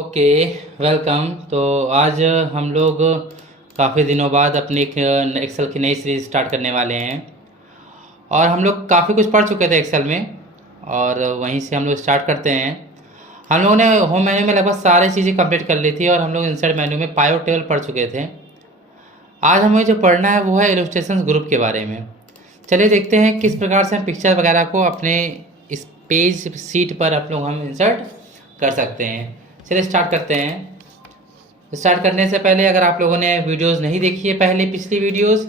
Okay, welcome. तो आज हम लोग काफ़ी दिनों बाद अपनी एक एक्सेल की नई सीरीज स्टार्ट करने वाले हैं। और हम लोग काफ़ी कुछ पढ़ चुके थे एक्सेल में, और वहीं से हम लोग स्टार्ट करते हैं। हम लोगों ने होम मेन्यू में लगभग सारी चीज़ें कंप्लीट कर ली थी, और हम लोग इंसर्ट मेन्यू में पाइवट टेबल पढ़ चुके थे। आज हमें जो पढ़ना है वो है इलस्ट्रेशन ग्रुप के बारे में। चलिए देखते हैं किस प्रकार से हम पिक्चर वगैरह को अपने इस पेज सीट पर हम इंसर्ट कर सकते हैं। चलिए स्टार्ट करते हैं। स्टार्ट करने से पहले अगर आप लोगों ने वीडियोस नहीं देखी है पहले पिछली वीडियोस,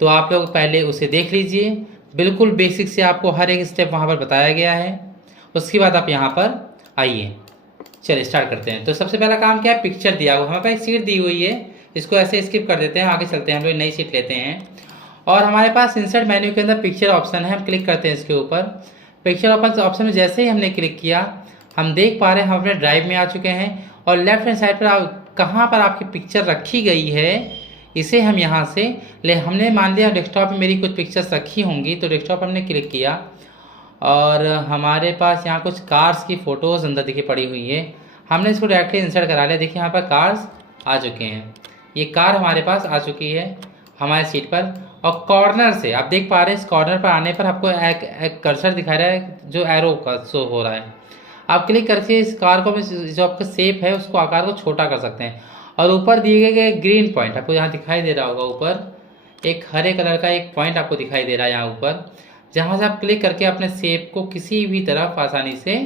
तो आप लोग पहले उसे देख लीजिए। बिल्कुल बेसिक से आपको हर एक स्टेप वहाँ पर बताया गया है। उसके बाद आप यहाँ पर आइए। चलिए स्टार्ट करते हैं। तो सबसे पहला काम क्या है, पिक्चर दिया हुआ हमारे पास एक सीट दी हुई है, इसको ऐसे स्किप कर देते हैं, आगे चलते हैं। हम लोग नई सीट लेते हैं और हमारे पास इंसर्ट मेन्यू के अंदर पिक्चर ऑप्शन है। हम क्लिक करते हैं इसके ऊपर। पिक्चर ऑप्शन में जैसे ही हमने क्लिक किया, हम देख पा रहे हैं हम अपने ड्राइव में आ चुके हैं। और लेफ्ट हैंड साइड पर कहाँ पर आपकी पिक्चर रखी गई है, इसे हम यहाँ से हमने मान लिया डेस्कटॉप में मेरी कुछ पिक्चर्स रखी होंगी, तो डेस्कटॉप हमने क्लिक किया और हमारे पास यहाँ कुछ कार्स की फ़ोटोज़ अंदर देखिए पड़ी हुई है। हमने इसको डायरेक्टली इंसर्ट करा लिया। देखिए यहाँ पर कार्स आ चुके हैं। ये कार हमारे पास आ चुकी है हमारे सीट पर। और कॉर्नर से आप देख पा रहे हैं, इस कॉर्नर पर आने पर आपको एक कर्सर दिखा रहा है जो एरो का शो हो रहा है। आप क्लिक करके इस कार को जो आपका शेप है उसको आकार को छोटा कर सकते हैं। और ऊपर दिए गए ग्रीन पॉइंट आपको यहाँ दिखाई दे रहा होगा, ऊपर एक हरे कलर का एक पॉइंट आपको दिखाई दे रहा है यहाँ ऊपर, जहाँ से आप क्लिक करके अपने शेप को किसी भी तरफ आसानी से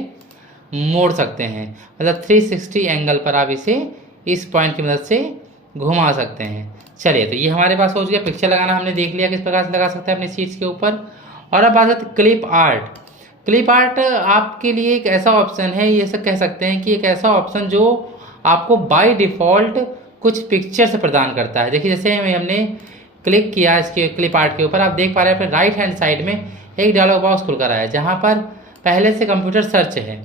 मोड़ सकते हैं। मतलब 360 एंगल पर आप इसे इस पॉइंट की मदद से घुमा सकते हैं। चलिए, तो ये हमारे पास हो गया। पिक्चर लगाना हमने देख लिया किस प्रकार से लगा सकते हैं अपनी सीट्स के ऊपर। और अब बात करते हैं क्लिप आर्ट। क्लिप आर्ट आपके लिए एक ऐसा ऑप्शन है, ये सब कह सकते हैं कि एक ऐसा ऑप्शन जो आपको बाय डिफ़ॉल्ट कुछ पिक्चर्स प्रदान करता है। देखिए जैसे हमने क्लिक किया इसके क्लिप आर्ट के ऊपर, आप देख पा रहे हैं अपने राइट हैंड साइड में एक डायलॉग बॉक्स खुल कर आया है जहाँ पर पहले से कंप्यूटर सर्च है।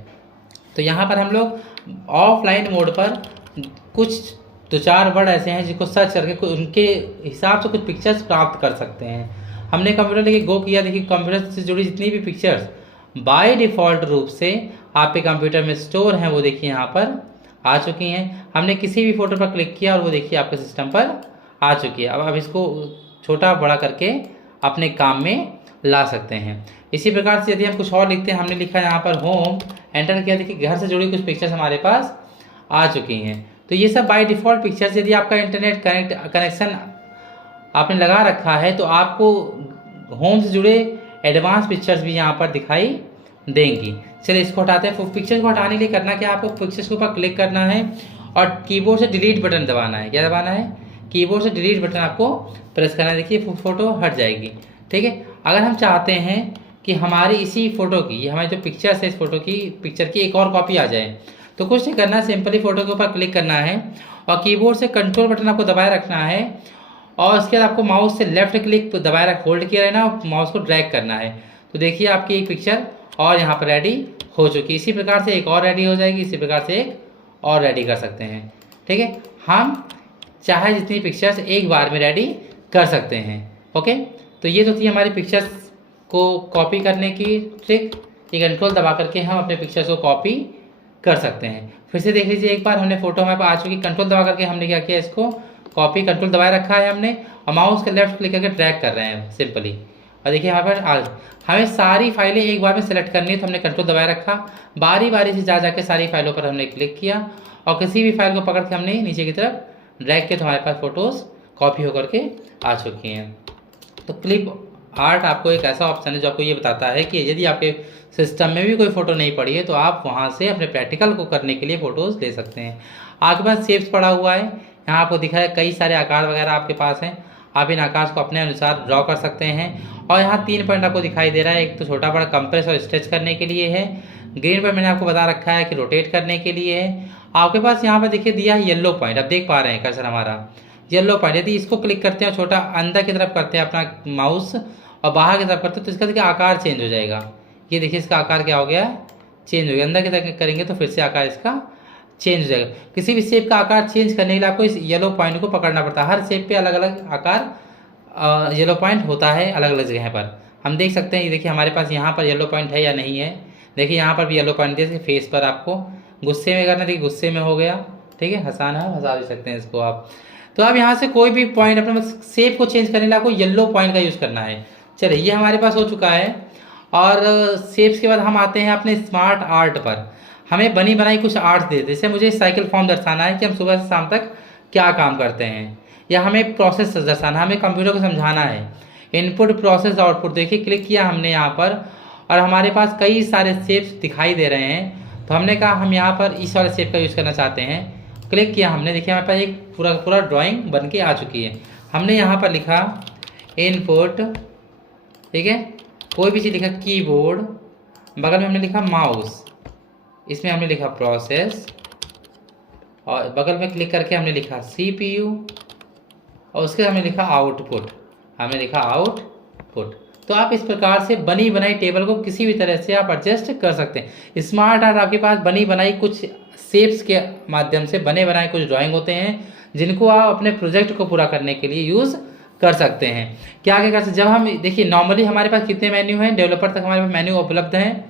तो यहाँ पर हम लोग ऑफलाइन मोड पर कुछ दो चार वर्ड ऐसे हैं जिसको सर्च करके उनके हिसाब से कुछ पिक्चर्स प्राप्त कर सकते हैं। हमने कंप्यूटर लेके गो किया। देखिए कंप्यूटर से जुड़ी जितनी भी पिक्चर्स बाय डिफ़ॉल्ट रूप से आपके कंप्यूटर में स्टोर हैं, वो देखिए यहाँ पर आ चुकी हैं। हमने किसी भी फोटो पर क्लिक किया और वो देखिए आपके सिस्टम पर आ चुकी है। अब इसको छोटा बड़ा करके अपने काम में ला सकते हैं। इसी प्रकार से यदि हम कुछ और लिखते हैं, हमने लिखा यहाँ पर होम, एंटर किया, देखिए घर से जुड़ी कुछ पिक्चर्स हमारे पास आ चुकी हैं। तो ये सब बाय डिफ़ॉल्ट पिक्चर्स, यदि आपका इंटरनेट कनेक्शन आपने लगा रखा है तो आपको होम से जुड़े एडवांस पिक्चर्स भी यहाँ पर दिखाई देंगी। चलिए इसको हटाते हैं। पिक्चर्स को हटाने के लिए करना क्या, आपको पिक्चर्स के ऊपर क्लिक करना है और कीबोर्ड से डिलीट बटन दबाना है। क्या दबाना है? कीबोर्ड से डिलीट बटन आपको प्रेस करना है। देखिए फ़ोटो हट जाएगी। ठीक है। अगर हम चाहते हैं कि हमारी इसी फ़ोटो की, ये हमारी जो पिक्चर्स है इस फोटो की पिक्चर की एक और कॉपी आ जाए, तो कुछ नहीं करना, सिंपली फ़ोटो के ऊपर क्लिक करना है और कीबोर्ड से कंट्रोल बटन आपको दबाए रखना है। और उसके बाद आपको माउस से लेफ्ट क्लिक दबाए होल्ड किया रहना और माउस को ड्रैग करना है। तो देखिए आपकी एक पिक्चर और यहाँ पर रेडी हो चुकी है। इसी प्रकार से एक और रेडी हो जाएगी, इसी प्रकार से एक और रेडी कर सकते हैं। ठीक है। हम चाहे जितनी पिक्चर्स एक बार में रेडी कर सकते हैं। ओके। तो ये तो थी हमारी पिक्चर्स को कॉपी करने की ट्रिक। ये कंट्रोल दबा करके हम अपने पिक्चर्स को कॉपी कर सकते हैं। फिर से देख लीजिए एक बार, हमने फोटो हमारे पास आ चुकी, कंट्रोल दबा करके हमने क्या किया, इसको कॉपी कंट्रोल दबाए रखा है हमने और माउस के लेफ्ट क्लिक करके ड्रैग कर रहे हैं सिंपली। और देखिए यहाँ पर आज हमें सारी फाइलें एक बार में सेलेक्ट करनी है, तो हमने कंट्रोल दबाए रखा, बारी बारी से जा जाके सारी फाइलों पर हमने क्लिक किया और किसी भी फाइल को पकड़ के हमने नीचे की तरफ ड्रैग किया तो हमारे पास फ़ोटोज़ कॉपी होकर के आ चुकी हैं। तो क्लिप आर्ट आपको एक ऐसा ऑप्शन है जो आपको ये बताता है कि यदि आपके सिस्टम में भी कोई फ़ोटो नहीं पड़ी है तो आप वहाँ से अपने प्रैक्टिकल को करने के लिए फ़ोटोज़ ले सकते हैं। आपके पास शेप्स पड़ा हुआ है, यहाँ आपको दिखा है कई सारे आकार वगैरह आपके पास हैं। आप इन आकार को अपने अनुसार ड्रॉ कर सकते हैं। और यहाँ 3 पॉइंट आपको दिखाई दे रहा है। एक तो छोटा बड़ा कंप्रेस और स्ट्रेच करने के लिए है। ग्रीन पर मैंने आपको बता रखा है कि रोटेट करने के लिए है। आपके पास यहाँ पर देखिए दिया है येलो पॉइंट, आप देख पा रहे हैं कर्सर हमारा येलो पॉइंट। यदि इसको क्लिक करते हैं और छोटा अंदर की तरफ करते हैं अपना माउस और बाहर की तरफ करते हैं तो इसका देखिए आकार चेंज हो जाएगा। ये देखिए इसका आकार क्या हो गया, चेंज हो गया। अंदर की तरफ करेंगे तो फिर से आकार इसका चेंज हो जाएगा। किसी भी शेप का आकार चेंज करने के लिए आपको इस येलो पॉइंट को पकड़ना पड़ता है। हर शेप पे अलग अलग आकार येलो पॉइंट होता है अलग अलग जगह पर। हम देख सकते हैं, ये देखिए हमारे पास यहाँ पर येलो पॉइंट है या नहीं है। देखिए यहाँ पर भी येलो पॉइंट है, फेस पर आपको गुस्से में करना, देखिए गुस्से में हो गया, ठीक है, हंसाना है, हंसा भी सकते हैं इसको आप। तो अब यहाँ से कोई भी पॉइंट अपने शेप को चेंज करने के लिए आपको येलो पॉइंट का यूज़ करना है। चलिए ये हमारे पास हो चुका है। और शेप्स के बाद हम आते हैं अपने स्मार्ट आर्ट पर। हमें बनी बनाई कुछ आर्ट्स देते हैं, जैसे मुझे साइकिल फॉर्म दर्शाना है कि हम सुबह से शाम तक क्या काम करते हैं, या हमें प्रोसेस दर्शाना, हमें कंप्यूटर को समझाना है, इनपुट प्रोसेस आउटपुट। देखिए क्लिक किया हमने यहाँ पर और हमारे पास कई सारे शेप्स दिखाई दे रहे हैं। तो हमने कहा हम यहाँ पर इस वाले शेप का यूज़ करना चाहते हैं, क्लिक किया हमने, देखिए हमारे पास एक पूरा पूरा ड्राइंग बन के आ चुकी है। हमने यहाँ पर लिखा इनपुट, ठीक है, कोई भी चीज़ लिखा कीबोर्ड, बगल में हमने लिखा माउस, इसमें हमने लिखा प्रोसेस, और बगल में क्लिक करके हमने लिखा CPU, और उसके हमने लिखा आउटपुट, हमने लिखा आउटपुट। तो आप इस प्रकार से बनी बनाई टेबल को किसी भी तरह से आप एडजस्ट कर सकते हैं। स्मार्ट आर्ट आपके पास बनी बनाई कुछ शेप्स के माध्यम से बने बनाए कुछ ड्राइंग होते हैं, जिनको आप अपने प्रोजेक्ट को पूरा करने के लिए यूज़ कर सकते हैं। क्या कर सकते, जब हम देखिए नॉर्मली हमारे पास कितने मेन्यू हैं, डेवलपर तक हमारे पास मेन्यू उपलब्ध हैं।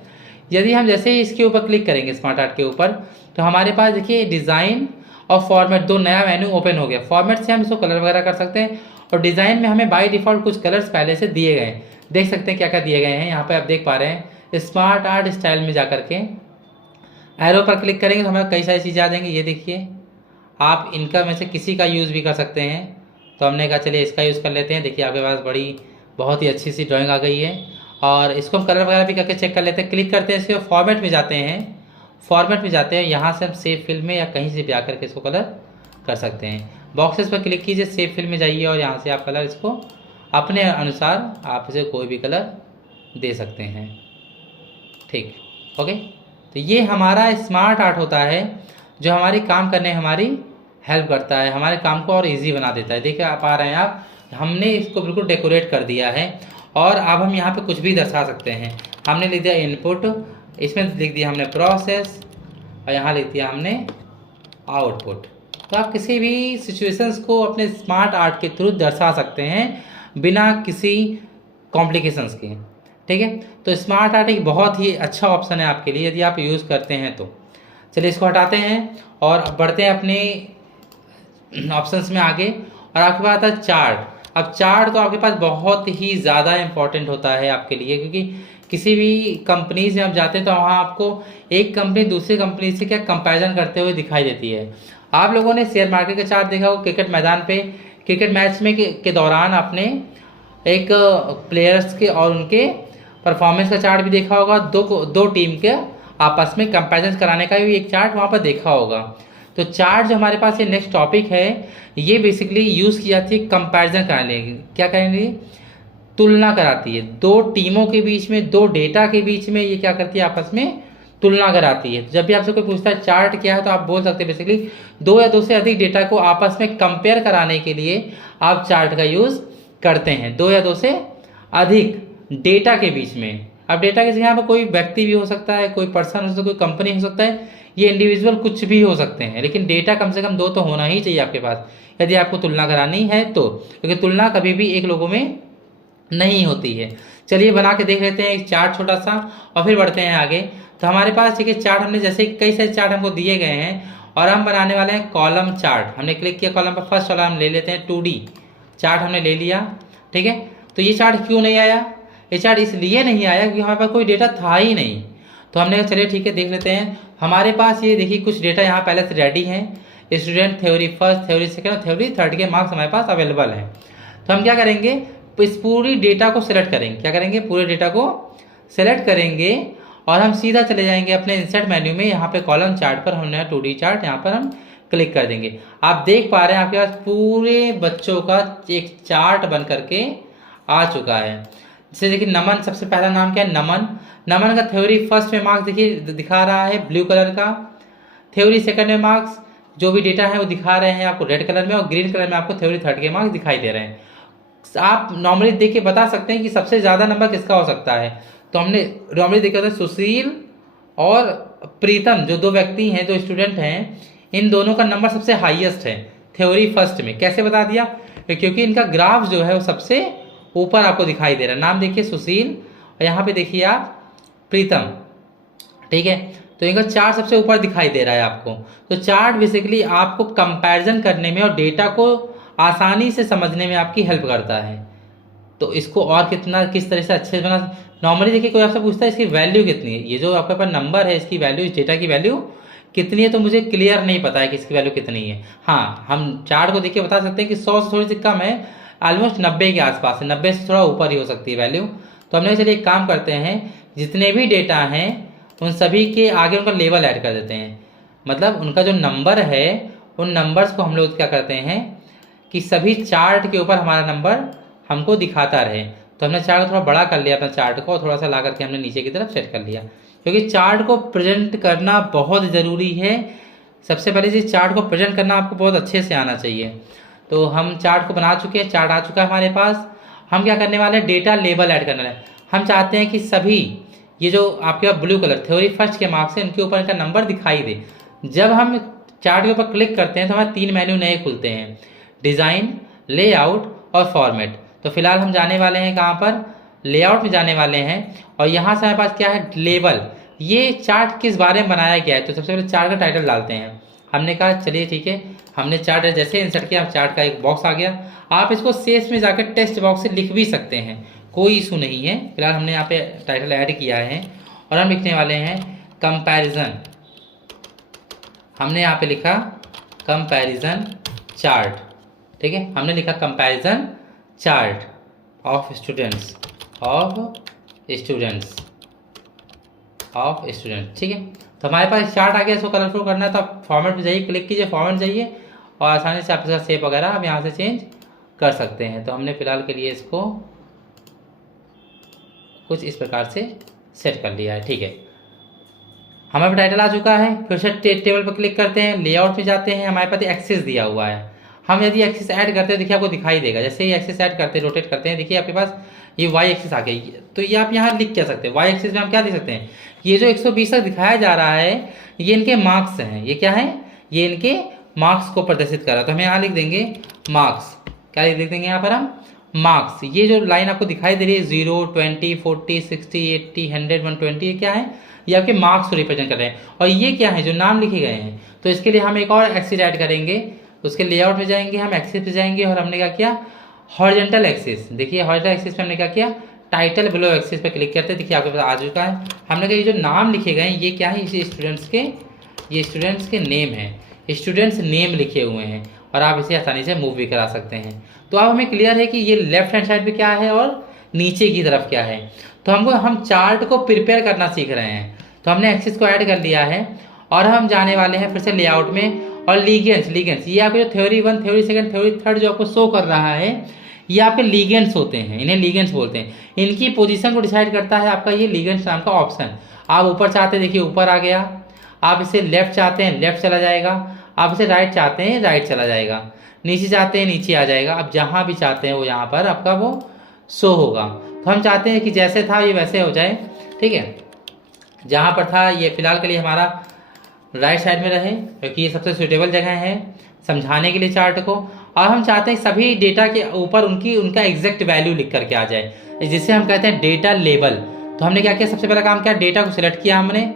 यदि हम जैसे ही इसके ऊपर क्लिक करेंगे स्मार्ट आर्ट के ऊपर, तो हमारे पास देखिए डिज़ाइन और फॉर्मेट दो नया मेन्यू ओपन हो गया। फॉर्मेट से हम इसको कलर वगैरह कर सकते हैं, और डिज़ाइन में हमें बाय डिफ़ॉल्ट कुछ कलर्स पहले से दिए गए हैं। देख सकते हैं क्या क्या दिए गए हैं, यहाँ पे आप देख पा रहे हैं। स्मार्ट आर्ट स्टाइल में जाकर के एरो पर क्लिक करेंगे तो हमें कई सारी चीज़ें आ जाएंगी। ये देखिए, आप इनका में से किसी का यूज़ भी कर सकते हैं। तो हमने कहा चलिए इसका यूज़ कर लेते हैं। देखिए आपके पास बहुत ही अच्छी सी ड्राइंग आ गई है, और इसको हम कलर वगैरह भी करके चेक कर लेते हैं। क्लिक करते हैं, इसके फॉर्मेट में जाते हैं, फॉर्मेट में जाते हैं, यहाँ से हम सेव फिल में या कहीं से भी आकर के इसको कलर कर सकते हैं। बॉक्सेस पर क्लिक कीजिए, सेव फिल में जाइए, और यहाँ से आप कलर इसको अपने अनुसार आप इसे कोई भी कलर दे सकते हैं, ठीक, ओके। तो ये हमारा स्मार्ट आर्ट होता है, जो हमारी काम करने हमारी हेल्प करता है, हमारे काम को और इजी बना देता है। देखिए आप आ रहे हैं, आप हमने इसको बिल्कुल डेकोरेट कर दिया है, और अब हम यहाँ पे कुछ भी दर्शा सकते हैं। हमने लिख दिया इनपुट, इसमें लिख दिया हमने प्रोसेस, और यहाँ लिख दिया हमने आउटपुट। तो आप किसी भी सिचुएशंस को अपने स्मार्ट आर्ट के थ्रू दर्शा सकते हैं बिना किसी कॉम्प्लिकेशंस के, ठीक है। तो स्मार्ट आर्ट एक बहुत ही अच्छा ऑप्शन है आपके लिए, यदि आप यूज़ करते हैं तो। चलिए इसको हटाते हैं और बढ़ते हैं अपने ऑप्शंस में आगे। और आपके पास आता है चार्ट। अब चार्ट तो आपके पास बहुत ही ज़्यादा इंपॉर्टेंट होता है आपके लिए, क्योंकि किसी भी कंपनीज में आप जाते हैं तो वहाँ आपको एक कंपनी दूसरी कंपनी से क्या कंपैरिजन करते हुए दिखाई देती है। आप लोगों ने शेयर मार्केट का चार्ट देखा हो, क्रिकेट मैदान पे क्रिकेट मैच में के दौरान आपने एक प्लेयर्स के और उनके परफॉर्मेंस का चार्ट भी देखा होगा। दो टीम के आपस में कंपैरिजन कराने का भी एक चार्ट वहाँ पर देखा होगा। तो चार्ट जो हमारे पास ये नेक्स्ट टॉपिक है, ये बेसिकली यूज़ की जाती है कंपैरिजन कराने की। क्या करेंगे, तुलना कराती है दो टीमों के बीच में, दो डेटा के बीच में ये क्या करती है, आपस में तुलना कराती है। जब भी आपसे कोई पूछता है चार्ट क्या है, तो आप बोल सकते हैं बेसिकली दो या दो से अधिक डेटा को आपस में कंपेयर कराने के लिए आप चार्ट का यूज़ करते हैं, दो या दो से अधिक डेटा के बीच में। अब डेटा के यहाँ पर कोई व्यक्ति भी हो सकता है, कोई पर्सन हो सकता है, कोई कंपनी हो सकता है, ये इंडिविजुअल कुछ भी हो सकते हैं, लेकिन डेटा कम से कम दो तो होना ही चाहिए आपके पास यदि आपको तुलना करानी है तो, क्योंकि तुलना कभी भी एक लोगों में नहीं होती है। चलिए बना के देख लेते हैं एक चार्ट छोटा सा, और फिर बढ़ते हैं आगे। तो हमारे पास ठीक है चार्ट, हमने जैसे कई सारे चार्ट हमको दिए गए हैं, और हम बनाने वाले हैं कॉलम चार्ट। हमने क्लिक किया कॉलम पर, फर्स्ट वाला हम ले लेते हैं 2D चार्ट हमने ले लिया, ठीक है। तो ये चार्ट क्यों नहीं आया, ये चार्ट इसलिए नहीं आया क्योंकि हमारे पास कोई डेटा था ही नहीं। तो हमने कहा चलिए ठीक है देख लेते हैं। हमारे पास ये देखिए कुछ डेटा यहाँ पहले से रेडी है, student theory first, theory second और थ्योरी थर्ड के मार्क्स हमारे पास अवेलेबल हैं। तो हम क्या करेंगे, इस पूरी डेटा को सिलेक्ट करेंगे। क्या करेंगे, पूरे डेटा को सिलेक्ट करेंगे, और हम सीधा चले जाएंगे अपने इंसर्ट मेन्यू में। यहाँ पे कॉलम चार्ट पर हमने 2D चार्ट यहाँ पर हम क्लिक कर देंगे। आप देख पा रहे हैं आपके पास पूरे बच्चों का एक चार्ट बन करके आ चुका है। जैसे देखिए नमन, सबसे पहला नाम क्या है, नमन। नमन का थ्योरी फर्स्ट में मार्क्स देखिए दिखा रहा है ब्लू कलर का, थ्योरी सेकंड में मार्क्स जो भी डेटा है वो दिखा रहे हैं आपको रेड कलर में, और ग्रीन कलर में आपको थ्योरी थर्ड के मार्क्स दिखाई दे रहे हैं। आप नॉर्मली देख के बता सकते हैं कि सबसे ज़्यादा नंबर किसका हो सकता है। तो हमने नॉर्मली देखा था सुशील और प्रीतम, जो दो व्यक्ति हैं, जो स्टूडेंट हैं, इन दोनों का नंबर सबसे हाईएस्ट है थ्योरी फर्स्ट में। कैसे बता दिया, क्योंकि इनका ग्राफ जो है वो सबसे ऊपर आपको दिखाई दे रहा है। नाम देखिए सुशील, और यहाँ पे देखिए आप प्रीतम, ठीक है। तो इनका चार्ट सबसे ऊपर दिखाई दे रहा है आपको। तो चार्ट बेसिकली आपको कंपैरिजन करने में और डेटा को आसानी से समझने में आपकी हेल्प करता है। तो इसको और कितना किस तरह से अच्छे से बना, नॉर्मली देखिए कोई आपसे पूछता है इसकी वैल्यू कितनी है, ये जो आपके पास नंबर है इसकी वैल्यू, इस डेटा की वैल्यू कितनी है, तो मुझे क्लियर नहीं पता है कि इसकी वैल्यू कितनी है। हाँ, हम चार्ट को देखिए बता सकते हैं कि 100 से थोड़ी सी कम है, ऑलमोस्ट 90 के आसपास है, 90 से थोड़ा ऊपर ही हो सकती है वैल्यू। तो हमने चलिए एक काम करते हैं, जितने भी डेटा हैं उन सभी के आगे उनका लेबल ऐड कर देते हैं। मतलब उनका जो नंबर है उन नंबर्स को हम लोग क्या करते हैं कि सभी चार्ट के ऊपर हमारा नंबर हमको दिखाता रहे। तो हमने चार्ट को थोड़ा बड़ा कर लिया अपना चार्ट को, थोड़ा सा ला करके हमने नीचे की तरफ सेट कर लिया, क्योंकि चार्ट को प्रेजेंट करना बहुत ज़रूरी है। सबसे पहले चीज़, चार्ट को प्रेजेंट करना आपको बहुत अच्छे से आना चाहिए। तो हम चार्ट को बना चुके हैं, चार्ट आ चुका है हमारे पास। हम क्या करने वाले हैं, डेटा लेबल ऐड करने वाले हैं। हम चाहते हैं कि सभी ये जो आपके पास ब्लू कलर थ्योरी फर्स्ट के मार्क्स हैं इनके ऊपर इनका नंबर दिखाई दे। जब हम चार्ट के ऊपर क्लिक करते हैं तो हमारे 3 मेन्यू नए खुलते हैं, डिज़ाइन, लेआउट और फॉर्मेट। तो फिलहाल हम जाने वाले हैं कहाँ पर, लेआउट में जाने वाले हैं। और यहाँ से हमारे पास क्या है, लेबल, ये चार्ट किस बारे में बनाया गया है। तो सबसे पहले चार्ट का टाइटल डालते हैं। हमने कहा चलिए ठीक है, हमने चार्ट जैसे इंसर्ट किया, चार्ट का एक बॉक्स आ गया। आप इसको सेल्स में जाकर टेक्स्ट बॉक्स से लिख भी सकते हैं, कोई इशू नहीं है। फिलहाल हमने यहाँ पे टाइटल ऐड किया है और हम लिखने वाले हैं कंपैरिजन। हमने यहाँ पे लिखा कंपैरिजन चार्ट, ठीक है, हमने लिखा कंपैरिजन चार्ट ऑफ स्टूडेंट्स ठीक है। तो हमारे पास चार्ट आ गया, इसको कलरफुल करना है तो आप फॉर्मेट में जाइए, क्लिक कीजिए, फॉर्मेट जाइए और आसानी से आप इसका शेप वगैरह आप यहाँ से चेंज कर सकते हैं। तो हमने फिलहाल के लिए इसको कुछ इस प्रकार से सेट कर लिया है, ठीक है। हमारे पास टाइटल आ चुका है। फिर से टेबल पर क्लिक करते हैं, लेआउट में जाते हैं, हमारे पास एक्सेस दिया हुआ है। हम यदि एक्सेस ऐड करते हैं, देखिए आपको दिखाई देगा, जैसे ही एक्सेस ऐड करते हैं, रोटेट करते हैं, देखिए आपके पास ये वाई एक्सेस आ गई। तो ये आप यहाँ लिख क्या सकते हैं, वाई एक्सेस में हम क्या लिख सकते हैं, ये जो 120 तक दिखाया जा रहा है ये इनके मार्क्स हैं। ये क्या है, ये इनके मार्क्स को प्रदर्शित कर रहा है। तो हम यहाँ लिख देंगे मार्क्स, क्या लिख देंगे यहाँ पर हम, मार्क्स। ये जो लाइन आपको दिखाई दे रही है 0, 20, 40, 60, 80, 100, 120, ये क्या है, ये आपके मार्क्स को रिप्रेजेंट कर रहे हैं। और ये क्या है, जो नाम लिखे गए हैं। तो इसके लिए हम एक और एक्सिस ऐड करेंगे, उसके लेआउट में जाएंगे, हम एक्सिस पे जाएंगे और हमने क्या किया, हॉरिजॉन्टल एक्सिस। देखिए हॉरिजॉन्टल एक्सिस पे हमने क्या किया, टाइटल बिलो एक्सिस पे क्लिक करते हैं, देखिए आपके पास आ चुका है। हमने कहा ये जो नाम लिखे गए हैं ये क्या है, ये स्टूडेंट्स के नेम है, स्टूडेंट्स नेम लिखे हुए हैं और आप इसे आसानी से मूव भी करा सकते हैं। तो अब हमें क्लियर है कि ये लेफ्ट हैंड साइड पे क्या है और नीचे की तरफ क्या है। तो हम चार्ट को प्रिपेयर करना सीख रहे हैं। तो हमने एक्सिस को ऐड कर लिया है और हम जाने वाले हैं फिर से लेआउट में। और लीगेंट्स, ये आपके जो थ्योरी 1, थ्योरी 2, थ्योरी 3 जो आपको शो कर रहा है, ये आपके लीगेंट्स होते हैं, इन्हें लीगेंट्स बोलते हैं। इनकी पोजीशन को डिसाइड करता है आपका ये लीगेंट्स नाम का ऑप्शन। आप ऊपर चाहते हैं, देखिए ऊपर आ गया। आप इसे लेफ्ट चाहते हैं, लेफ्ट चला जाएगा। आप इसे राइट चाहते हैं, राइट चला जाएगा। नीचे चाहते हैं, नीचे आ जाएगा। आप जहाँ भी चाहते हैं वो यहाँ पर आपका वो शो होगा। तो हम चाहते हैं कि जैसे था ये वैसे हो जाए, ठीक है। जहाँ पर था ये फिलहाल के लिए हमारा राइट साइड में रहे, क्योंकि ये सबसे सुटेबल जगह है समझाने के लिए चार्ट को। और हम चाहते हैं सभी डेटा के ऊपर उनका एग्जैक्ट वैल्यू लिख करके आ जाए, जिसे हम कहते हैं डेटा लेबल। तो हमने क्या किया, सबसे पहला काम किया, डेटा को सिलेक्ट किया हमने,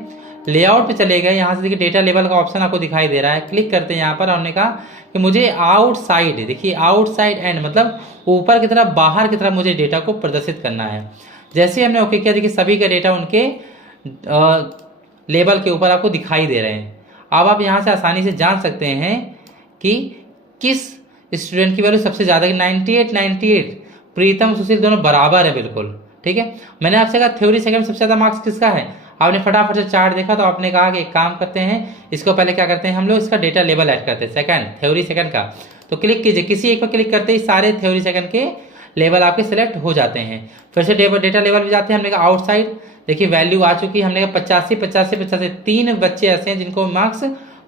लेआउट पे चले गए। यहाँ से देखिए डेटा लेबल का ऑप्शन आपको दिखाई दे रहा है, क्लिक करते हैं यहाँ पर। हमने कहा कि मुझे आउटसाइड, देखिए आउटसाइड एंड मतलब ऊपर की तरफ, बाहर की तरफ मुझे डेटा को प्रदर्शित करना है। जैसे ही हमने ओके किया, देखिए सभी का डेटा उनके लेबल के ऊपर आपको दिखाई दे रहे हैं। अब आप यहाँ से आसानी से जान सकते हैं कि किस स्टूडेंट की वैल्यू सबसे ज़्यादा, 98 प्रीतम सुशील दोनों बराबर है, बिल्कुल ठीक है। मैंने आपसे कहा थ्योरी 2 सबसे ज़्यादा मार्क्स किसका है, आपने फटाफट से चार्ट देखा तो आपने कहा कि एक काम करते हैं, इसको पहले क्या करते हैं हम लोग, इसका डेटा लेबल ऐड करते हैं थ्योरी 2 का। तो क्लिक कीजिए, किसी एक पर क्लिक करते ही सारे थ्योरी 2 के लेवल आपके सिलेक्ट हो जाते हैं। फिर से डेटा लेवल पे जाते हैं, हमने कहा आउटसाइड, देखिए वैल्यू आ चुकी है। हमने कहा 85 3 बच्चे ऐसे हैं जिनको मार्क्स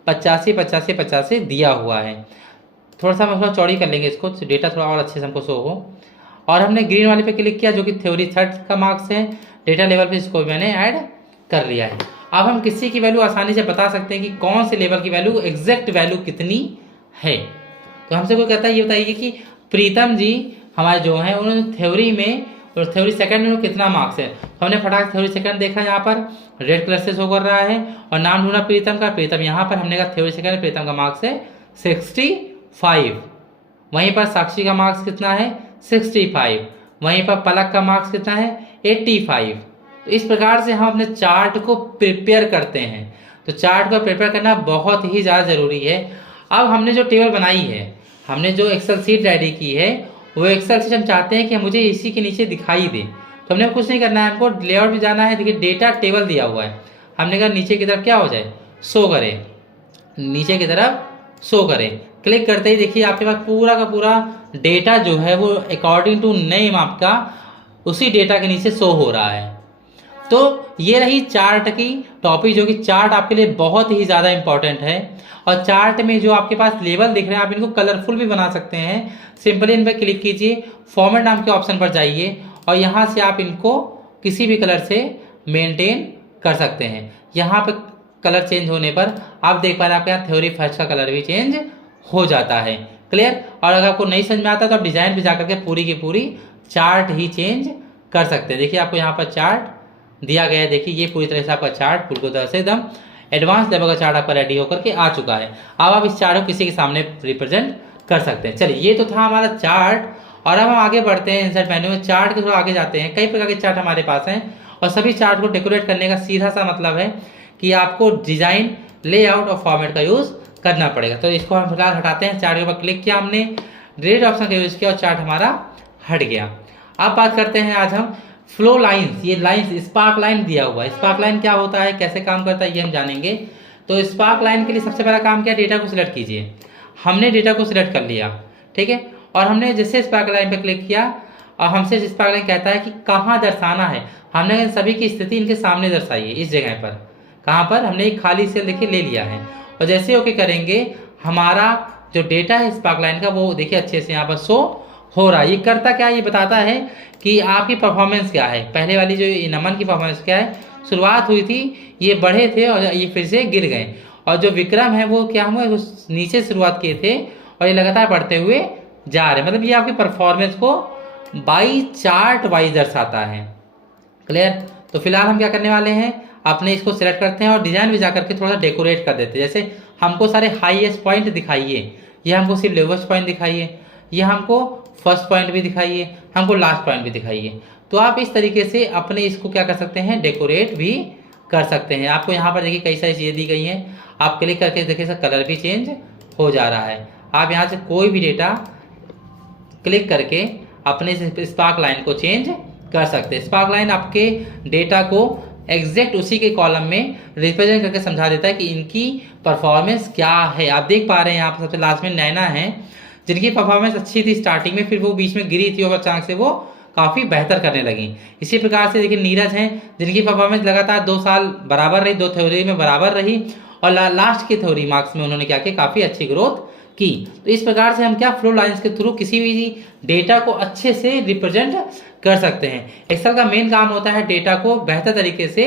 85 दिया हुआ है। थोड़ा सा हम थोड़ा चौड़ी कर लेंगे इसको, डेटा थोड़ा और अच्छे से हमको शो हो। और हमने ग्रीन वाले पे क्लिक किया जो कि थ्योरी 3 का मार्क्स है, डेटा लेवल पे इसको मैंने ऐड कर लिया है। अब हम किसी की वैल्यू आसानी से बता सकते हैं कि कौन से लेवल की वैल्यू, एग्जैक्ट वैल्यू कितनी है। तो हमसे कोई कहता है ये बताइए कि प्रीतम जी हमारे जो हैं उन्होंने थ्योरी में और थ्योरी सेकंड में कितना मार्क्स है। तो हमने फटाक थ्योरी सेकंड देखा, यहाँ पर रेड कलर से शो कर रहा है। और नाम ढूंढा प्रीतम का, प्रीतम यहाँ पर हमने कहा थ्योरी सेकंड प्रीतम का मार्क्स है 65। वहीं पर साक्षी का मार्क्स कितना है 65। वहीं पर पलक का मार्क्स कितना है 85। तो इस प्रकार से हम अपने चार्ट को प्रिपेयर करते हैं। तो चार्ट को प्रिपेयर करना बहुत ही ज़्यादा ज़रूरी है। अब हमने जो टेबल बनाई है, हमने जो एक्सेल सीट रेडी की है, वो एक्सेल सीट हम चाहते हैं कि मुझे इसी के नीचे दिखाई दे। तो हमने कुछ नहीं करना है, हमको लेआउट में जाना है। देखिए डेटा टेबल दिया हुआ है, हमने कहा नीचे की तरफ क्या हो जाए, शो करे, नीचे की तरफ शो करें। क्लिक करते ही देखिए आपके पास पूरा का पूरा डेटा जो है वो अकॉर्डिंग टू नेम आपका उसी डेटा के नीचे शो हो रहा है। तो ये रही चार्ट की टॉपिक, जो कि चार्ट आपके लिए बहुत ही ज़्यादा इंपॉर्टेंट है। और चार्ट में जो आपके पास लेवल दिख रहे हैं, आप इनको कलरफुल भी बना सकते हैं। सिंपली इन पर क्लिक कीजिए, फॉर्मेट नाम के ऑप्शन पर जाइए और यहाँ से आप इनको किसी भी कलर से मेंटेन कर सकते हैं। यहाँ पे कलर चेंज होने पर आप देख पा रहे हैं आपके यहाँ थ्योरी फर्स्ट का कलर भी चेंज हो जाता है। क्लियर। और अगर आपको नहीं समझ में आता तो आप डिजाइन पे जाकर के पूरी की पूरी चार्ट ही चेंज कर सकते हैं। देखिए आपको यहाँ पर चार्ट दिया गया है, देखिए ये पूरी तरह से आपका चार्ट पूरी तरह से एकदम एडवांस लेवल का चार्ट आपका रेडी होकर के आ चुका है। अब आप इस चार्ट को किसी के सामने रिप्रेजेंट कर सकते हैं। चलिए ये तो था हमारा चार्ट, और अब हम आगे बढ़ते हैं इंसर्ट मेन्यू में। चार्ट के थोड़ा आगे जाते हैं। कई प्रकार के चार्ट हमारे पास हैं और सभी चार्ट को डेकोरेट करने का सीधा सा मतलब है कि आपको डिजाइन, लेआउट और फॉर्मेट का यूज करना पड़ेगा। तो इसको हम फिलहाल हटाते हैं। चार्ट के ऊपर क्लिक किया हमने, डिलीट ऑप्शन का यूज किया और चार्ट हमारा हट गया। अब बात करते हैं आज हम फ्लो लाइंस। ये लाइंस स्पार्क लाइन दिया हुआ है। स्पार्क लाइन क्या होता है, कैसे काम करता है, ये हम जानेंगे। तो स्पार्क लाइन के लिए सबसे पहला काम क्या, डेटा को सिलेक्ट कीजिए। हमने डेटा को सिलेक्ट कर लिया, ठीक है। और हमने जैसे स्पार्क लाइन पे क्लिक किया और हमसे स्पार्क लाइन कहता है कि कहाँ दर्शाना है। हमने इन सभी की स्थिति इनके सामने दर्शाई है, इस जगह पर। कहाँ पर, हमने एक खाली सेल देखिए ले लिया है। और जैसे ओके करेंगे, हमारा जो डेटा है स्पार्क लाइन का वो देखिए अच्छे से यहाँ पर शो हो रहा है। ये करता क्या, ये बताता है कि आपकी परफॉर्मेंस क्या है। पहले वाली जो नमन की परफॉर्मेंस क्या है, शुरुआत हुई थी, ये बढ़े थे और ये फिर से गिर गए। और जो विक्रम है वो क्या हुआ, वो नीचे शुरुआत किए थे और ये लगातार बढ़ते हुए जा रहे हैं। मतलब ये आपकी परफॉर्मेंस को बाई चार्ट वाइज दर्शाता है। क्लियर। तो फिलहाल हम क्या करने वाले हैं, अपने इसको सिलेक्ट करते हैं और डिजाइन में जाकर के थोड़ा सा डेकोरेट कर देते हैं। जैसे हमको सारे हाईएस्ट पॉइंट दिखाइए, ये हमको सिर्फ लोवेस्ट पॉइंट दिखाइए, ये हमको फर्स्ट पॉइंट भी दिखाइए, हमको लास्ट पॉइंट भी दिखाइए। तो आप इस तरीके से अपने इसको क्या कर सकते हैं, डेकोरेट भी कर सकते हैं। आपको यहाँ पर देखिए कई सारी चीज़ें दी गई हैं, आप क्लिक करके देखिए सर कलर भी चेंज हो जा रहा है। आप यहाँ से कोई भी डेटा क्लिक करके अपने स्पार्क लाइन को चेंज कर सकते हैं। स्पार्क लाइन आपके डेटा को एग्जैक्ट उसी के कॉलम में रिप्रेजेंट करके समझा देता है कि इनकी परफॉर्मेंस क्या है। आप देख पा रहे हैं यहाँ पर सबसे लास्ट में नैना है, जिनकी परफॉर्मेंस अच्छी थी स्टार्टिंग में, फिर वो बीच में गिरी थी और अचानक से वो काफ़ी बेहतर करने लगी। इसी प्रकार से देखिए नीरज हैं, जिनकी परफॉर्मेंस लगातार 2 साल बराबर रही, 2 थ्योरी में बराबर रही और लास्ट की थ्योरी मार्क्स में उन्होंने क्या किया, काफ़ी अच्छी ग्रोथ की। तो इस प्रकार से हम क्या फ्लो लाइंस के थ्रू किसी भी डेटा को अच्छे से रिप्रेजेंट कर सकते हैं। एक्सेल का मेन काम होता है डेटा को बेहतर तरीके से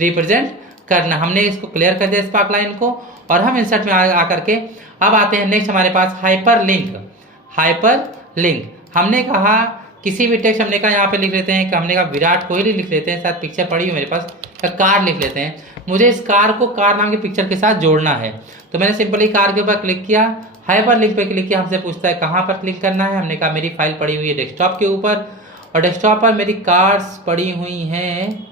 रिप्रेजेंट करना। हमने इसको क्लियर कर दिया स्पार्क लाइन को, और हम इंसर्ट में आकर के अब आते हैं नेक्स्ट हमारे पास हाइपर लिंक। हाइपर लिंक हमने कहा किसी भी टेक्स्ट, हमने कहा यहाँ पे लिख लेते हैं कि हमने कहा विराट कोहली लिख लेते हैं, शायद पिक्चर पड़ी हुई मेरे पास, कार लिख लेते हैं। मुझे इस कार को कार नाम की पिक्चर के साथ जोड़ना है, तो मैंने सिंपली कार के ऊपर क्लिक किया, हाइपर लिंक पे क्लिक किया। हमसे पूछता है कहाँ पर क्लिक करना है, हमने कहा मेरी फाइल पड़ी हुई है डेस्कटॉप के ऊपर और डेस्कटॉप पर मेरी कार्स पड़ी हुई हैं।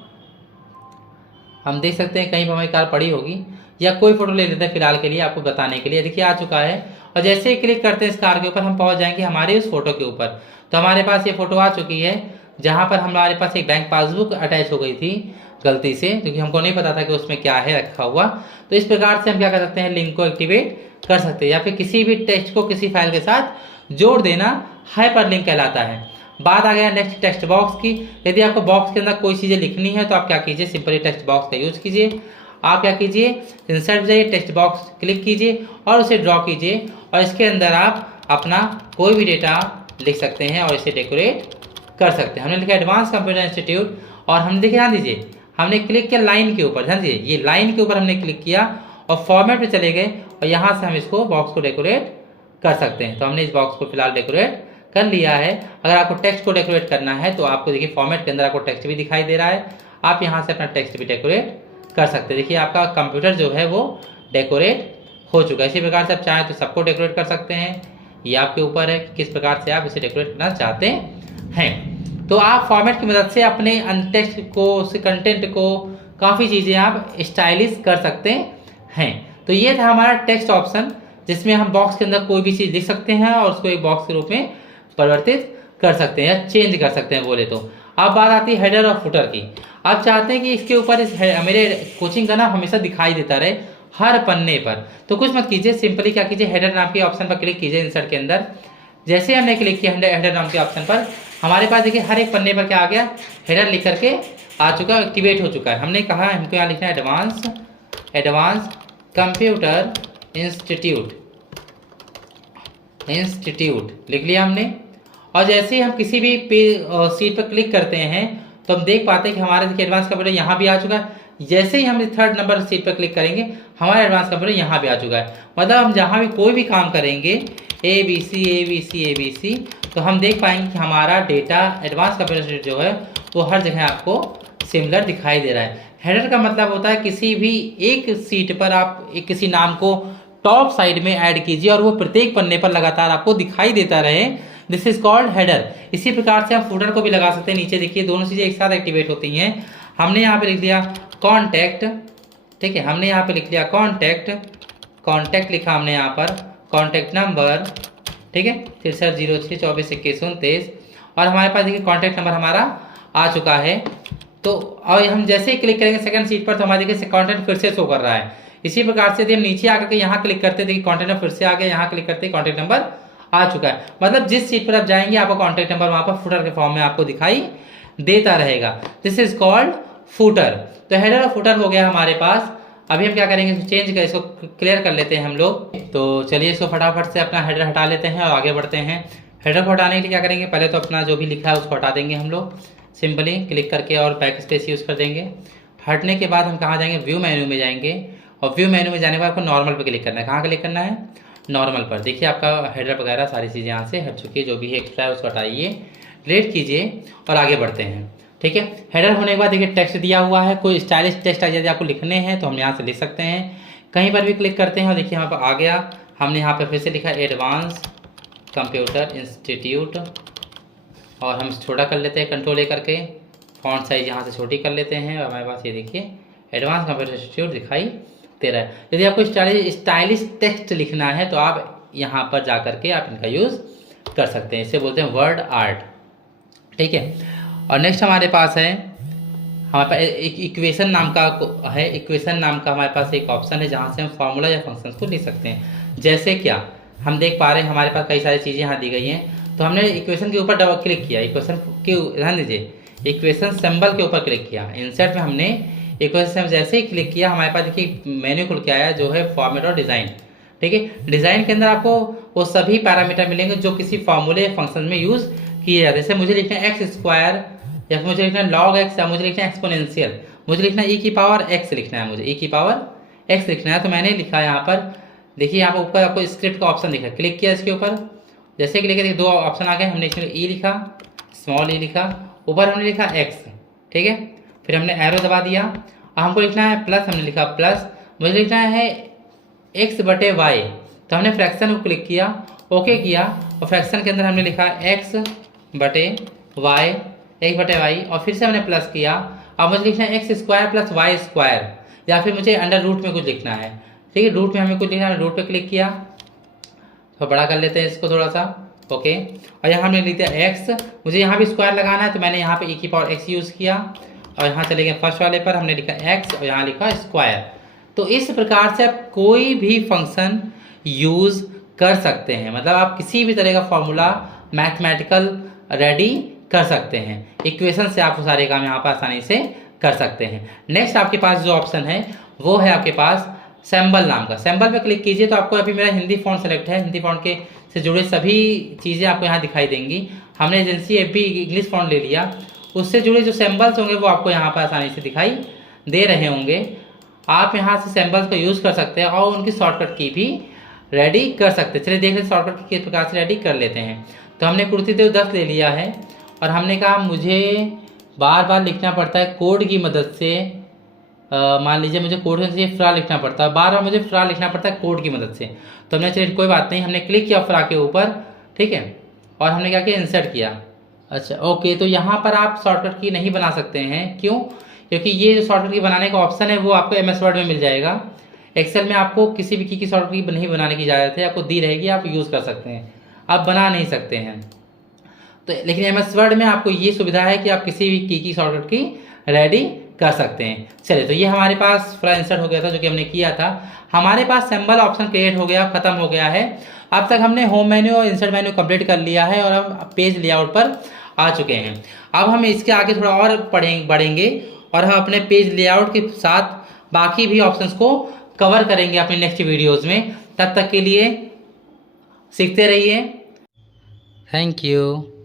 हम देख सकते हैं कहीं पर हमारी कार पड़ी होगी, या कोई फोटो ले लेते हैं फिलहाल के लिए आपको बताने के लिए। देखिए आ चुका है, और जैसे ही क्लिक करते हैं इस कार के ऊपर हम पहुंच जाएंगे हमारे उस फोटो के ऊपर। तो हमारे पास ये फोटो आ चुकी है, जहां पर हमारे पास एक बैंक पासबुक अटैच हो गई थी गलती से, क्योंकि हमको नहीं पता था कि उसमें क्या है रखा हुआ। तो इस प्रकार से हम क्या कर सकते हैं, लिंक को एक्टिवेट कर सकते हैं, या फिर किसी भी टेक्स्ट को किसी फाइल के साथ जोड़ देना हाइपर लिंक कहलाता है। बात आ गया नेक्स्ट टेक्स्ट बॉक्स की। यदि आपको बॉक्स के अंदर कोई चीज़ें लिखनी है तो आप क्या कीजिए, सिंपली टेक्स्ट बॉक्स का यूज कीजिए। आप क्या कीजिए, इंसर्ट जाइए, टेक्स्ट बॉक्स क्लिक कीजिए और उसे ड्रॉ कीजिए, और इसके अंदर आप अपना कोई भी डेटा लिख सकते हैं और इसे डेकोरेट कर सकते हैं। हमने लिखा एडवांस कंप्यूटर इंस्टीट्यूट, और हम देखिए ध्यान दीजिए हमने क्लिक किया लाइन के ऊपर, ध्यान दीजिए ये लाइन के ऊपर हमने क्लिक किया और फॉर्मेट पे चले गए, और यहाँ से हम इसको बॉक्स को डेकोरेट कर सकते हैं। तो हमने इस बॉक्स को फिलहाल डेकोरेट कर लिया है। अगर आपको टेक्स्ट को डेकोरेट करना है तो आपको देखिए फॉर्मेट के अंदर आपको टेक्स्ट भी दिखाई दे रहा है, आप यहाँ से अपना टेक्स्ट भी डेकोरेट कर सकते हैं। देखिए आपका कंप्यूटर जो है वो डेकोरेट हो चुका है। इसी प्रकार से आप चाहें तो सबको डेकोरेट कर सकते हैं, ये आपके ऊपर है कि किस प्रकार से आप इसे डेकोरेट करना चाहते हैं। तो आप फॉर्मेट की मदद से अपने टेक्स्ट को, उस कंटेंट को, काफ़ी चीज़ें आप स्टाइलिश कर सकते हैं। तो ये था हमारा टेक्स्ट ऑप्शन, जिसमें हम बॉक्स के अंदर कोई भी चीज़ लिख सकते हैं और उसको एक बॉक्स के रूप में परिवर्तित कर सकते हैं या चेंज कर सकते हैं बोले तो। अब बात आती है हेडर और फुटर की। आप चाहते हैं कि इसके ऊपर मेरे कोचिंग का नाम हमेशा दिखाई देता रहे हर पन्ने पर, तो कुछ मत कीजिए, सिंपली क्या कीजिए, हेडर नाम के ऑप्शन पर क्लिक कीजिए इंसर्ट के अंदर। जैसे हमने क्लिक किया हेडर नाम के ऑप्शन पर, हमारे पास देखिए हर एक पन्ने पर क्या आ गया, हेडर लिख करके आ चुका, एक्टिवेट हो चुका है। हमने कहा हमको यहाँ लिखना है एडवांस कंप्यूटर इंस्टीट्यूट लिख लिया हमने। और जैसे ही हम किसी भी सीट पर क्लिक करते हैं तो हम देख पाते हैं कि हमारा देखिए एडवांस कंप्यूटर यहाँ भी आ चुका है। जैसे ही हम 3rd नंबर सीट पर क्लिक करेंगे हमारा एडवांस कंप्यूटर यहाँ भी आ चुका है। मतलब हम जहाँ भी कोई भी काम करेंगे ABC तो हम देख पाएंगे कि हमारा डेटा एडवांस कंप्यूटर जो है वो हर जगह आपको सिमिलर दिखाई दे रहा है। हेडर का मतलब होता है किसी भी एक सीट पर आप किसी नाम को टॉप साइड में ऐड कीजिए और वो प्रत्येक पन्ने पर लगातार आपको दिखाई देता रहे, दिस इज कॉल्ड हेडर। इसी प्रकार से हम फुटर को भी लगा सकते हैं। नीचे देखिए दोनों चीज़ें एक साथ एक्टिवेट होती हैं। हमने यहाँ पे लिख दिया कॉन्टैक्ट, ठीक है, हमने यहाँ पे लिख दिया कॉन्टैक्ट लिखा हमने यहाँ पर, कॉन्टैक्ट नंबर, ठीक है, 6306242129, और हमारे पास देखिए कॉन्टैक्ट नंबर हमारा आ चुका है। तो और हम जैसे ही क्लिक करेंगे सेकंड सीट पर तो हमारे देखिए कॉन्टेंट फिर से शो कर रहा है। इसी प्रकार से यदि हम नीचे आकर के यहाँ क्लिक करते देखिए कॉन्टैक्ट नंबर फिर से आ गया, यहाँ क्लिक करते कॉन्टैक्ट नंबर आ चुका है। मतलब जिस सीट पर आप जाएंगे आपका कॉन्टैक्ट नंबर वहाँ पर फुटर के फॉर्म में आपको दिखाई देता रहेगा। This is called footer. तो हेडर और फुटर हो गया हमारे पास। अभी हम क्या करेंगे, इसको चेंज कर, इसको क्लियर कर लेते हैं हम लोग। तो चलिए इसको फटाफट से अपना हेडर हटा लेते हैं और आगे बढ़ते हैं। हेडर को हटाने के लिए क्या करेंगे, पहले तो अपना जो भी लिखा है उसको हटा देंगे हम लोग, सिंपली क्लिक करके और बैक स्पेस यूज़ कर देंगे। हटने के बाद हम कहाँ जाएंगे, व्यू मेन्यू में जाएंगे, और व्यू मेन्यू में जाने के बाद आपको नॉर्मल पर क्लिक करना है। कहाँ क्लिक करना है, नॉर्मल पर। देखिए आपका हेडर वगैरह सारी चीज़ें यहाँ से हट चुकी है, जो भी एक्स्ट्रा है उसको हटाइए, डिलीट कीजिए और आगे बढ़ते हैं। ठीक है, हेडर होने के बाद देखिए टेक्स्ट दिया हुआ है, कोई स्टाइलिश टेक्स्ट यदि आपको लिखने हैं तो हम यहाँ से लिख सकते हैं। कहीं पर भी क्लिक करते हैं और देखिए यहाँ पर आ गया, हमने यहाँ पर फिर से लिखा एडवांस कंप्यूटर इंस्टीट्यूट, और हम छोटा कर लेते हैं कंट्रोल ए करके, फॉन्ट साइज यहाँ से छोटी कर लेते हैं, और हमारे पास ये देखिए एडवांस कंप्यूटर इंस्टीट्यूट दिखाई दे रहा है। यदि आपको स्टाइलिश टेक्स्ट लिखना है तो आप यहाँ पर जा करके आप इनका यूज़ कर सकते हैं, इसे बोलते हैं वर्ड आर्ट। ठीक है, और नेक्स्ट हमारे पास है, हमारे पास एक इक्वेशन नाम का है, इक्वेशन नाम का हमारे पास एक ऑप्शन है जहाँ से हम फार्मूला या फंक्शंस को लिख सकते हैं। जैसे क्या हम देख पा रहे हैं हमारे पास कई सारी चीज़ें यहाँ दी गई हैं। तो हमने इक्वेशन के ऊपर डबल क्लिक किया, इक्वेशन के ध्यान दीजिए, इक्वेशन सिंबल के ऊपर क्लिक किया, इंसर्ट में हमने इक्वेशन जैसे ही क्लिक किया हमारे पास देखिए मेन्यू खुल के आया जो है फॉर्मेट और डिज़ाइन। ठीक है, डिज़ाइन के अंदर आपको वो सभी पैरामीटर मिलेंगे जो किसी फार्मूले या फंक्शन में यूज़ किए जाते हैं। जैसे मुझे लिखना है एक्स स्क्वायर, या मुझे लिखना है लॉग एक्स, या मुझे लिखना है एक्सपोनेंशियल, मुझे लिखना है ई की पावर एक्स लिखना है, मुझे ई की पावर एक्स लिखना है। तो मैंने लिखा यहाँ पर, देखिए यहाँ पर ऊपर आपको स्क्रिप्ट का ऑप्शन दिखा, क्लिक किया इसके ऊपर, जैसे क्लिक किया दो ऑप्शन आ गए, हमने इसमें ई लिखा, स्मॉल ई लिखा, ऊपर हमने लिखा एक्स, ठीक है, फिर हमने एरो दबा दिया, और हमको लिखना है प्लस, हमने लिखा प्लस, मुझे लिखना है एक्स बटे वाई, तो हमने फ्रैक्शन को क्लिक किया, ओके किया, और फ्रैक्शन के अंदर हमने लिखा एक्स बटे वाई, एक बटे वाई, और फिर से हमने प्लस किया। अब मुझे लिखना है X square plus Y square, या फिर मुझे अंडर रूट में कुछ लिखना है। ठीक है, रूट में हमें कुछ लिखना है, रूट पे क्लिक किया, तो बड़ा कर लेते हैं इसको थोड़ा सा, ओके, और यहाँ हमने लिख दिया एक्स, मुझे यहाँ भी स्क्वायर लगाना है तो मैंने यहाँ पे ई की पावर एक्स यूज़ किया, और यहाँ चले गए फर्स्ट वाले पर, हमने लिखा एक्स और यहाँ लिखा स्क्वायर। तो इस प्रकार से आप कोई भी फंक्शन यूज़ कर सकते हैं, मतलब आप किसी भी तरह का फॉर्मूला मैथमेटिकल रेडी कर सकते हैं। इक्वेशन से आप सारे काम यहाँ पर आसानी से कर सकते हैं। नेक्स्ट आपके पास जो ऑप्शन है वो है आपके पास सिंबल नाम का। सिंबल पे क्लिक कीजिए तो आपको अभी मेरा हिंदी फॉन्ट सेलेक्ट है, हिंदी फॉन्ट के से जुड़े सभी चीज़ें आपको यहाँ दिखाई देंगी। हमने एजेंसी एपी इंग्लिश फॉन्ट ले लिया, उससे जुड़े जो सिंबल्स होंगे वो आपको यहाँ पर आसानी से दिखाई दे रहे होंगे। आप यहाँ से सिंबल्स को यूज़ कर सकते हैं और उनकी शॉर्टकट की भी रेडी कर सकते हैं। चलिए देख लेते हैं शॉर्टकट किस प्रकार से रेडी कर लेते हैं। तो हमने कुर्ती तो 10 ले लिया है और हमने कहा मुझे बार बार लिखना पड़ता है कोड की मदद से। मान लीजिए मुझे कोड से फ्रा लिखना पड़ता है, बार बार मुझे फ्रा लिखना पड़ता है कोड की मदद से। तो हमने चलिए कोई बात नहीं, हमने क्लिक किया फ्रा के ऊपर, ठीक है, और हमने क्या किया, इंसर्ट किया। अच्छा ओके, तो यहाँ पर आप शॉर्टकट की नहीं बना सकते हैं, क्यों? क्योंकि ये जो शॉर्टकट की बनाने का ऑप्शन है वो आपको MS वर्ड में मिल जाएगा। एक्सेल में आपको किसी भी की शॉर्टकट की नहीं बनाने की इजाज़त है, आपको दी रहेगी, आप यूज़ कर सकते हैं, आप बना नहीं सकते हैं। तो लेकिन MS वर्ड में आपको ये सुविधा है कि आप किसी भी की शॉर्टकट की रेडी कर सकते हैं। चलिए, तो ये हमारे पास पूरा इंसर्ट हो गया था जो कि हमने किया था। हमारे पास सिंबल ऑप्शन क्रिएट हो गया, खत्म हो गया है। अब तक हमने होम मेन्यू और इंसर्ट मेन्यू कंप्लीट कर लिया है और हम पेज लेआउट पर आ चुके हैं। अब हम इसके आगे थोड़ा और बढ़ेंगे और हम अपने पेज लेआउट के साथ बाकी भी ऑप्शंस को कवर करेंगे अपने नेक्स्ट वीडियोज़ में। तब तक के लिए सीखते रहिए। Thank you.